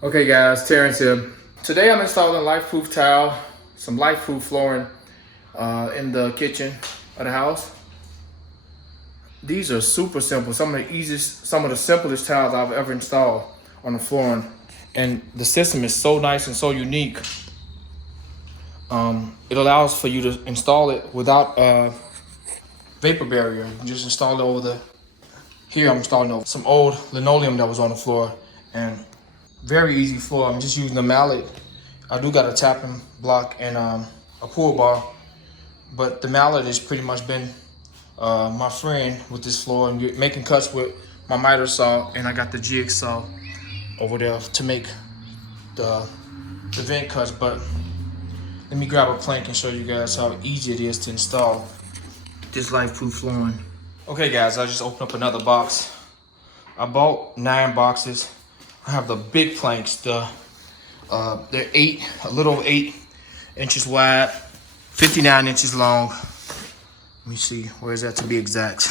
Okay guys, Terrence here. Today I'm installing Lifeproof tile, some Lifeproof flooring in the kitchen of the house. These are super simple, some of the simplest tiles I've ever installed on the flooring. And the system is so nice and so unique. It allows for you to install it without a vapor barrier. You can just install it over the, here I'm installing over some old linoleum that was on the floor, and very easy floor. I'm just using a mallet. I do got a tapping block and a pull bar, but the mallet has pretty much been my friend with this floor, and making cuts with my miter saw, and I got the jigsaw over there to make the vent cuts. But let me grab a plank and show you guys how easy it is to install this Lifeproof flooring. Okay guys, I just opened up another box. I bought 9 boxes. I have the big planks. They're a little over 8 inches wide, 59 inches long. Let me see, where is that to be exact?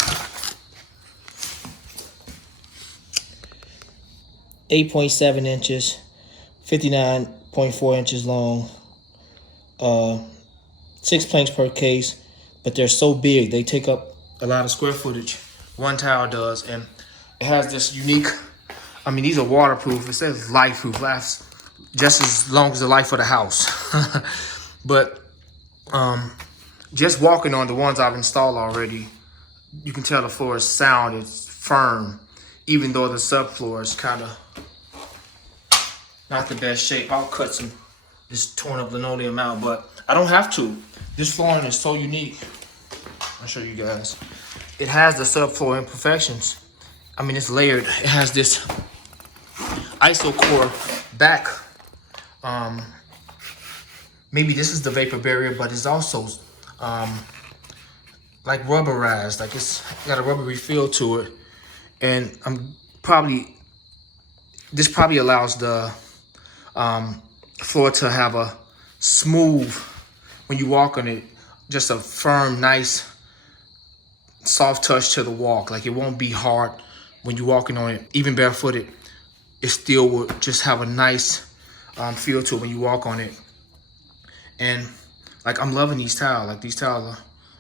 8.7 inches, 59.4 inches long. 6 planks per case, but they're so big they take up a lot of square footage. One tile does, and it has this unique, I mean, these are waterproof. It says Lifeproof, lasts just as long as the life of the house. But just walking on the ones I've installed already, you can tell the floor is sound, it's firm, even though the subfloor is kind of not the best shape. I'll cut this torn up linoleum out, but I don't have to. This flooring is so unique. I'll show you guys. It has the subfloor imperfections. I mean, it's layered. It has this isocore back. Maybe this is the vapor barrier, but it's also like rubberized. Like it's got a rubbery feel to it. And this probably allows the floor to have a smooth, when you walk on it, just a firm, nice, soft touch to the walk. Like it won't be hard when you're walking on it. Even barefooted, it still will just have a nice feel to it when you walk on it. And like, I'm loving these tiles. Like, these tiles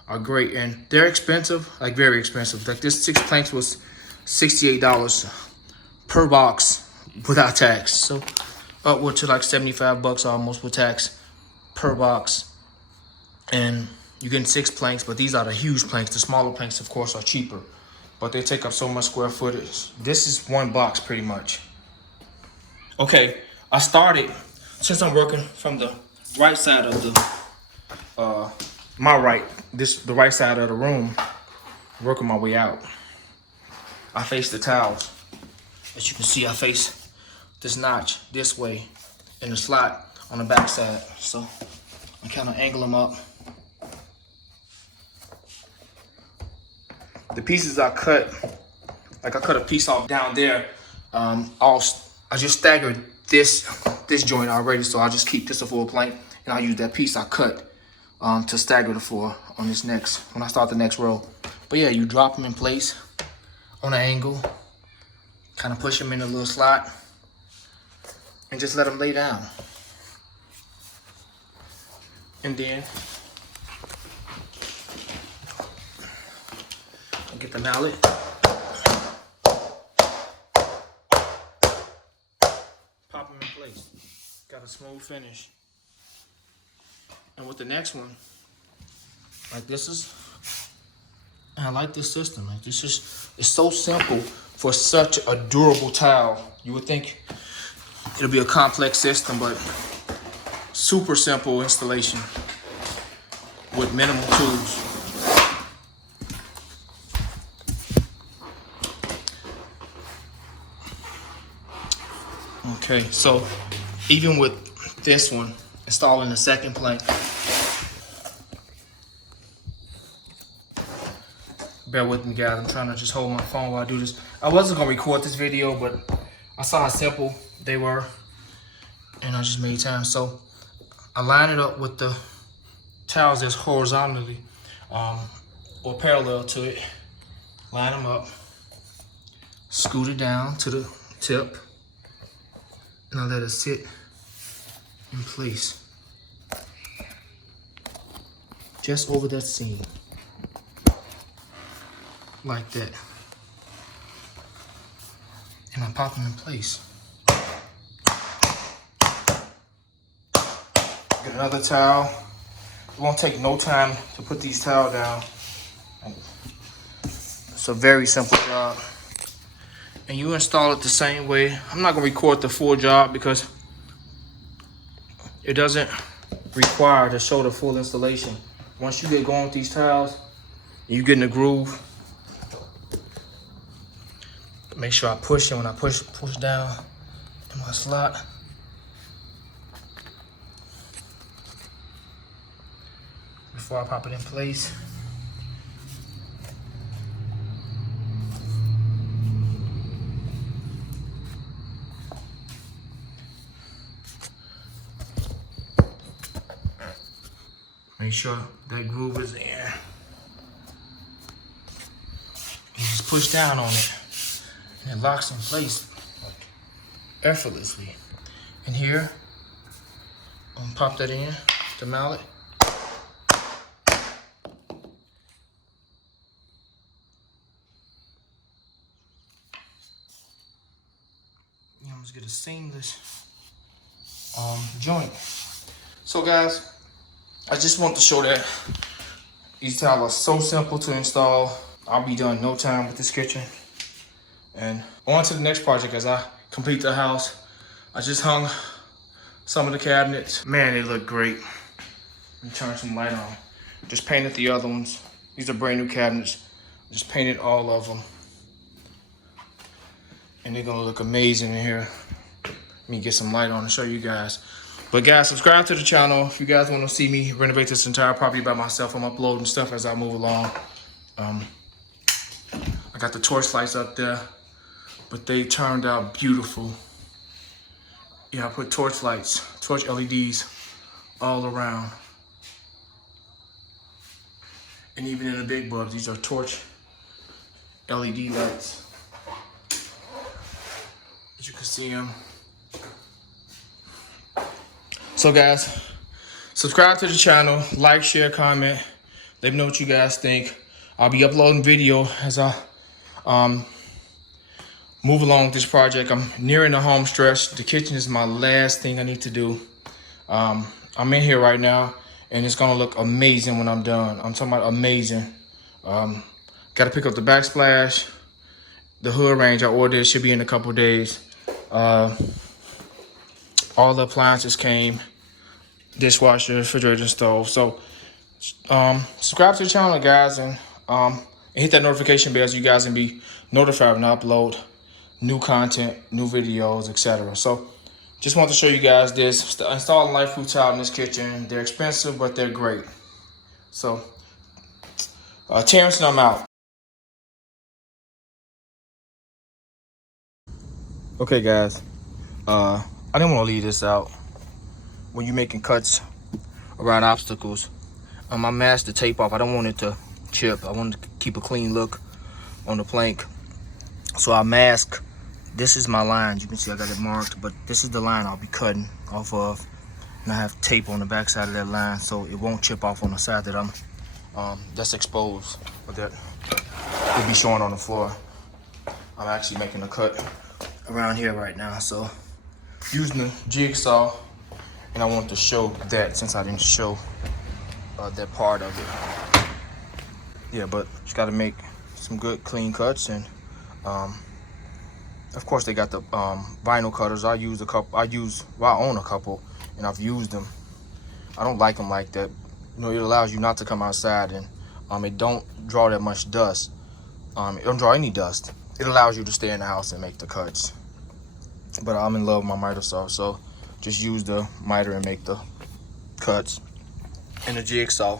are great, and they're expensive, like very expensive. Like this 6 planks was $68 per box without tax. So upward to like 75 bucks almost with tax per box. And you're getting 6 planks, but these are the huge planks. The smaller planks, of course, are cheaper, but they take up so much square footage. This is 1 box pretty much. Okay, I started, since I'm working from the right side of the, the right side of the room, working my way out. I face the tiles. As you can see, I face this notch this way and the slot on the back side. So I kind of angle them up. The pieces I cut, like I cut a piece off down there. I just staggered this joint already, so I'll just keep this a full plank, and I'll use that piece I cut to stagger the floor on this next, when I start the next row. But yeah, you drop them in place on an angle, kind of push them in a little slot, and just let them lay down. And then I'll get the mallet. Pop them in place. Got a smooth finish. And with the next one, like this is, I like this system. Like this is, it's so simple for such a durable tile. You would think it'll be a complex system, but super simple installation with minimal tools. Okay, so even with this one, installing the second plank, bear with me guys, I'm trying to just hold my phone while I do this. I wasn't gonna record this video, but I saw how simple they were, and I just made time. So I line it up with the tiles that's horizontally or parallel to it, line them up, scoot it down to the tip, and I let it sit in place. Just over that seam. Like that. And I pop them in place. Get another towel. It won't take no time to put these towels down. It's a very simple job. And you install it the same way. I'm not gonna record the full job because it doesn't require to show the full installation. Once you get going with these tiles, you get in the groove. Make sure I push it when I push down in my slot. Before I pop it in place. Make sure that groove is there. You just push down on it and it locks in place effortlessly. And here, I'm gonna pop that in, the mallet. And I'm just get a seamless joint. So guys, I just want to show that these tiles are so simple to install. I'll be done in no time with this kitchen. And on to the next project as I complete the house. I just hung some of the cabinets. Man, they look great. Let me turn some light on. Just painted the other ones. These are brand new cabinets. Just painted all of them. And they're gonna look amazing in here. Let me get some light on and show you guys. But guys, subscribe to the channel if you guys want to see me renovate this entire property by myself. I'm uploading stuff as I move along. I got the torch lights up there, but they turned out beautiful. Yeah, I put torch lights, torch LEDs all around. And even in the big bulbs, these are torch LED lights. As you can see them. So guys, subscribe to the channel, like, share, comment. Let me know what you guys think. I'll be uploading video as I move along with this project. I'm nearing the home stretch. The kitchen is my last thing I need to do. I'm in here right now, and it's gonna look amazing when I'm done. I'm talking about amazing. Gotta pick up the backsplash. The hood range I ordered should be in a couple days. All the appliances came, dishwasher, refrigerator, and stove. So subscribe to the channel, guys, and hit that notification bell so you guys can be notified when I upload new content, new videos, etc. So just want to show you guys this. Installing Lifeproof Tile in this kitchen. They're expensive, but they're great. So Terrence and I'm out. Okay guys, I didn't want to leave this out. When you're making cuts around obstacles, I masked the tape off. I don't want it to chip. I want to keep a clean look on the plank. So I mask, this is my line. You can see I got it marked, but this is the line I'll be cutting off of. And I have tape on the back side of that line so it won't chip off on the side that that's exposed, or that will be showing on the floor. I'm actually making a cut around here right now, so using the jigsaw, and I want to show that since I didn't show that part of it. Yeah, but just got to make some good clean cuts, and of course they got the vinyl cutters. I use a couple. I own a couple, and I've used them. I don't like them like that. You know, it allows you not to come outside, and it don't draw that much dust. It don't draw any dust. It allows you to stay in the house and make the cuts. But I'm in love with my miter saw, so just use the miter and make the cuts, and the jigsaw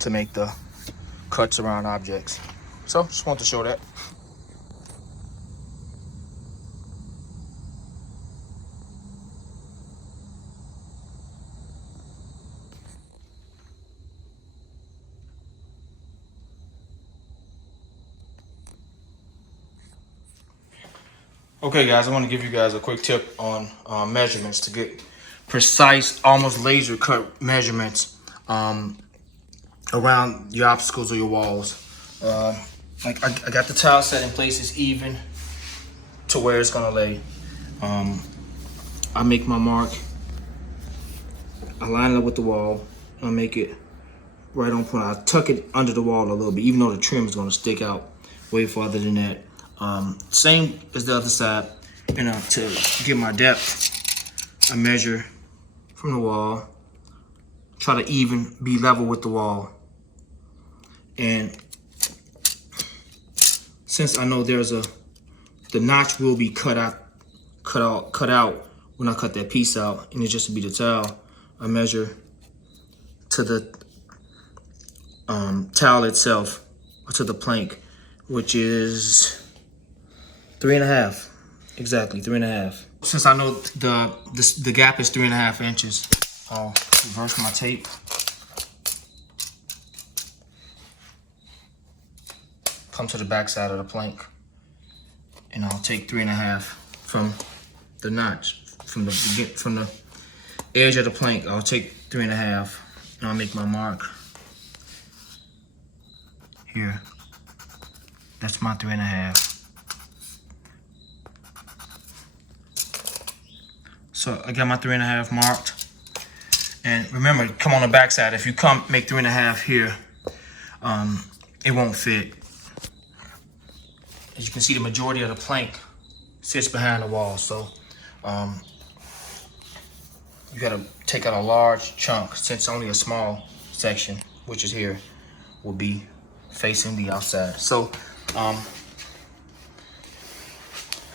to make the cuts around objects. So just want to show that. Okay guys, I want to give you guys a quick tip on measurements to get precise, almost laser cut measurements around your obstacles or your walls. Like I got the tile set in places even to where it's gonna lay. I make my mark, I line it up with the wall, I make it right on point. I tuck it under the wall a little bit, even though the trim is gonna stick out way farther than that. Same as the other side. And to get my depth, I measure from the wall, try to even be level with the wall. And since I know the notch will be cut out when I cut that piece out, and it's just to be the tile, I measure to the tile itself, or to the plank, which is 3.5. Exactly, 3.5. Since I know the gap is 3.5 inches, I'll reverse my tape. Come to the back side of the plank, and I'll take 3.5 from the notch, from the edge of the plank. I'll take 3.5, and I'll make my mark here. That's my 3.5. So I got my 3.5 marked. And remember, come on the back side. If you come make 3.5 here, it won't fit. As you can see, the majority of the plank sits behind the wall. So you gotta take out a large chunk, since only a small section, which is here, will be facing the outside. So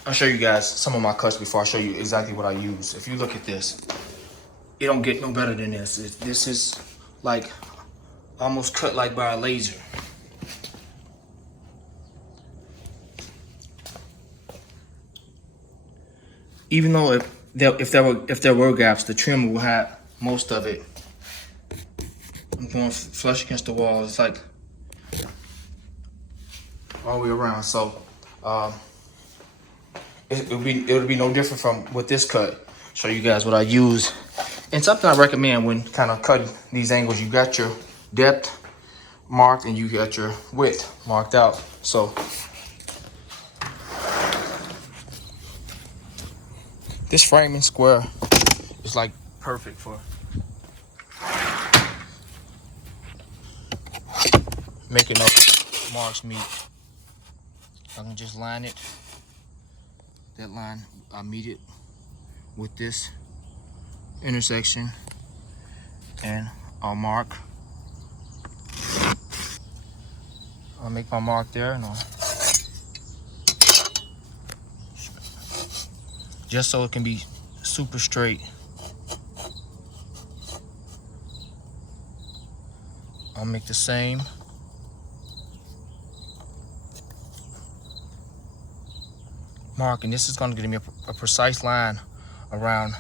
I'll show you guys some of my cuts before I show you exactly what I use. If you look at this, it don't get no better than this. This is like almost cut like by a laser. Even though if there were gaps, the trim will have most of it. I'm going flush against the wall. It's like all the way around. So it would be no different from with this cut. Show you guys what I use, and something I recommend when kind of cutting these angles. You got your depth marked and you got your width marked out. So this framing square is like perfect for making those marks meet. I can just line it. That line, I meet it with this intersection, and I'll mark. I'll make my mark there, and just so it can be super straight. I'll make the same. Mark, and this is going to give me a precise line around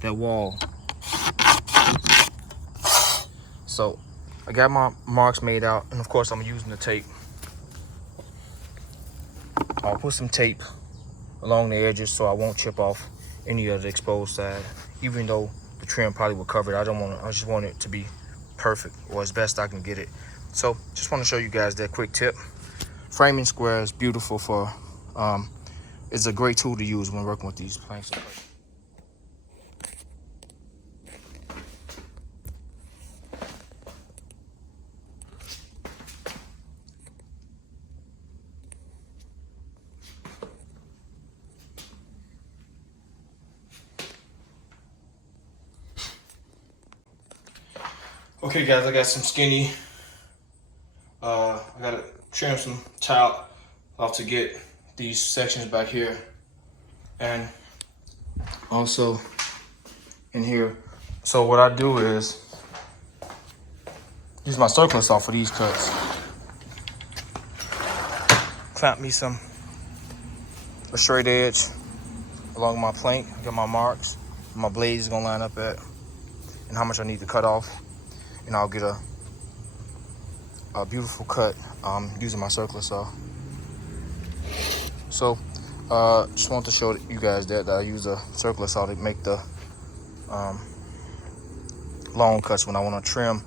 that wall. So I got my marks made out, and of course I'm using the tape. I'll put some tape along the edges so I won't chip off any of the exposed side, even though the trim probably will cover it. I just want it to be perfect, or as best I can get it. So just want to show you guys that quick tip. Framing square is beautiful for it's a great tool to use when working with these planks. Okay guys, I got some skinny, I gotta trim some tile off to get these sections back here, and also in here. So what I do is use my circular saw for these cuts. Clamp me a straight edge along my plank, get my marks, my blade is gonna line up at, and how much I need to cut off, and I'll get a beautiful cut using my circular saw. So Just want to show you guys that I use a circular saw to make the long cuts when I want to trim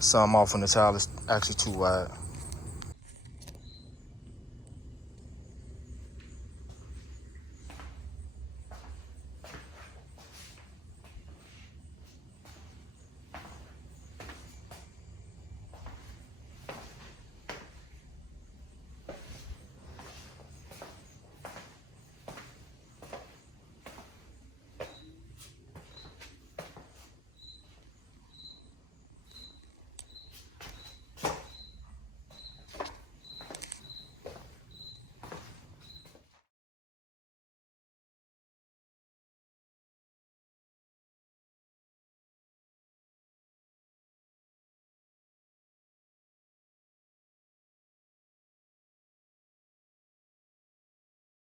some off when the tile is actually too wide.